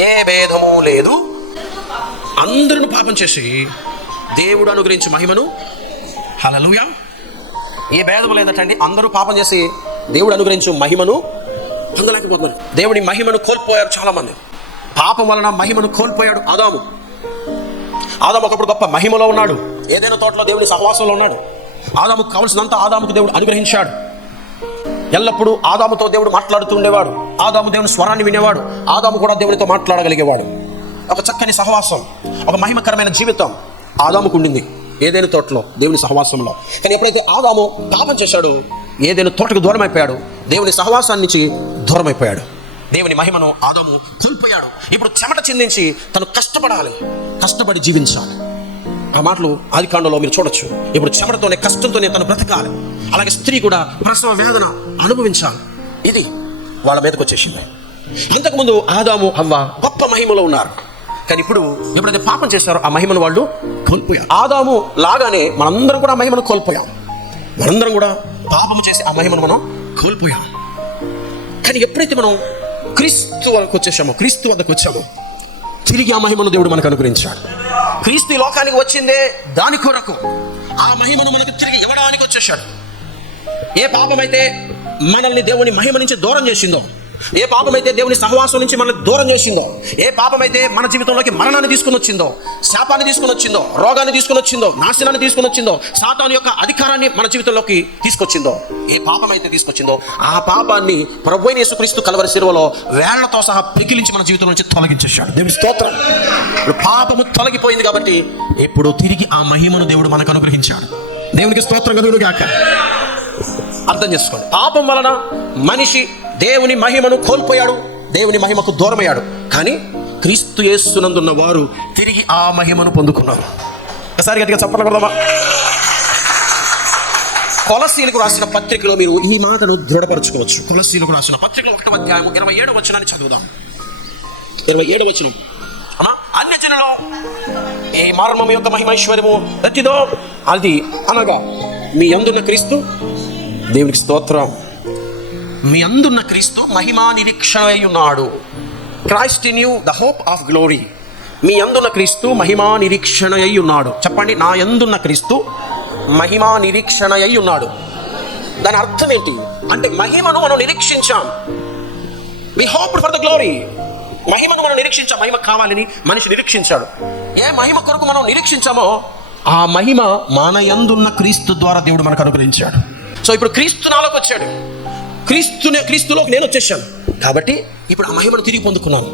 ఏ భేదము లేదు, అందరూ పాపం చేసి దేవుడు అనుగ్రహించు మహిమను, హల్లెలూయా, ఏ భేదము లేదటండి. అందరూ పాపం చేసి దేవుడు అనుగ్రహించు మహిమను పొందలేకపోతున్నారు. దేవుని మహిమను కోల్పోయారు చాలా మంది. పాపం వలన మహిమను కోల్పోయాడు ఆదాము. ఆదాము ఒకప్పుడు గొప్ప మహిమలో ఉన్నాడు, ఏదైనా తోటలో దేవుని సహవాసంలో ఉన్నాడు. ఆదాముకు కావలసినంత ఆదాముకు దేవుడు అనుగ్రహించాడు. ఎల్లప్పుడూ ఆదాముతో దేవుడు మాట్లాడుతూ ఉండేవాడు. ఆదాము దేవుని స్వరాన్ని వినేవాడు. ఆదాము కూడా దేవునితో మాట్లాడగలిగేవాడు. ఒక చక్కని సహవాసం, ఒక మహిమకరమైన జీవితం ఆదాముకు ఉండింది ఏదైనా తోటలో దేవుని సహవాసంలో. కానీ ఎప్పుడైతే ఆదాము పాపం చేశాడు, ఏదైనా తోటకు దూరం అయిపోయాడు, దేవుని సహవాసాన్ని నుంచి దూరం అయిపోయాడు. దేవుని మహిమను ఆదాము కోల్పోయాడు. ఇప్పుడు చెమట చిందించి తను కష్టపడాలి, కష్టపడి జీవించాలి. ఆ మాటలు ఆదికాండంలో మీరు చూడొచ్చు. ఇప్పుడు చెమటతోనే, కష్టంతోనే తను బ్రతకాలి. అలాగే స్త్రీ కూడా ప్రసవ వేదన అనుభవించాలి. ఇది వాళ్ళ మీదకి వచ్చేసింది. ఇంతకుముందు ఆదాము హవ్వ గొప్ప మహిమలో ఉన్నారు. కానీ ఇప్పుడు ఎప్పుడైతే పాపం చేశారో ఆ మహిమను వాళ్ళు కోల్పోయారు. ఆదాము లాగానే మనందరం కూడా మహిమను కోల్పోయాం. మనందరం కూడా పాపము చేసి ఆ మహిమను మనం కోల్పోయాం. కానీ ఎప్పుడైతే మనం క్రీస్తు వద్దకు వచ్చామో తిరిగి ఆ మహిమను దేవుడు మనకు అనుగ్రహించాడు. క్రీస్తు లోకానికి వచ్చిందే దాని కొరకు. ఆ మహిమను మనకు తిరిగి ఇవ్వడానికి వచ్చేసాడు. ఏ పాపమైతే మనల్ని దేవుని మహిమ నుంచి దూరం చేసిందో, ఏ పాపమైతే దేవుని సహవాసం నుంచి మనల్ని దూరం చేసిందో, ఏ పాపమైతే మన జీవితంలోకి మరణాన్ని తీసుకుని వచ్చిందో, శాపాన్ని తీసుకుని వచ్చిందో, రోగాన్ని తీసుకుని వచ్చిందో, నాశనాన్ని తీసుకుని వచ్చిందో, సాతాను యొక్క అధికారాన్ని మన జీవితంలోకి తీసుకొచ్చిందో, ఏ పాపమైతే తీసుకొచ్చిందో ఆ పాపాన్ని ప్రభువైన యేసుక్రీస్తు కల్వరి శిలువలో వేళ్లతో సహా పిగిలించి మన జీవితం నుంచి తొలగించేశాడు. దేవుని స్తోత్రం. ఇప్పుడు పాపము తొలగిపోయింది కాబట్టి ఇప్పుడు తిరిగి ఆ మహిమను దేవుడు మనకు అనుగ్రహించాడు. దేవునికి స్తోత్రం కలుగును గాక. అర్థం చేసుకోండి. పాపం వలన మనిషి దేవుని మహిమను కోల్పోయాడు, దేవుని మహిమకు దూరమయ్యాడు. కానీ క్రీస్తు యేసునందున్న వారు తిరిగి ఆ మహిమను పొందుకున్నారు. ఒకసారి గట్టిగా చెప్పగలమా? కొలస్సీలకు రాసిన పత్రికలో మీరు ఈ మాటను దృఢపరచుకోవచ్చు. కొలస్సీలకు రాసిన పత్రికలో 1వ అధ్యాయం 27వ వచనాన్ని చదువుదాం. 27వ వచనం. అన్యజనులో ఏ మర్మము యొక్క మహిమైశ్వర్యము ఎత్తిదో అది అనగా మీ అందున్న క్రీస్తు, దేవునికి స్తోత్రం, మీ అందున్న క్రీస్తు మహిమా నిరీక్షణ అయి ఉన్నాడు. Christ in you the hope of glory. మీ అందున్న క్రీస్తు మహిమా నిరీక్షణ అయి ఉన్నాడు. చెప్పండి, నా యందున్న క్రీస్తు మహిమా నిరీక్షణ అయి ఉన్నాడు. దాని అర్థం ఏంటి అంటే మహిమను మనం నిరీక్షించాం. We hope for the glory. మహిమను మనం నిరీక్షించాం. మహిమ కావాలని మనిషి నిరీక్షించాడు. ఏ మహిమ కొరకు మనం నిరీక్షించామో ఆ మహిమ మన యందున్న క్రీస్తు ద్వారా దేవుడు మనకు అనుగ్రహించాడు. సో ఇప్పుడు క్రీస్తు నాలోకి వచ్చాడు, క్రీస్తులోకి నేను వచ్చేసాను కాబట్టి ఇప్పుడు ఆ మహిమను తిరిగి పొందుకున్నాను.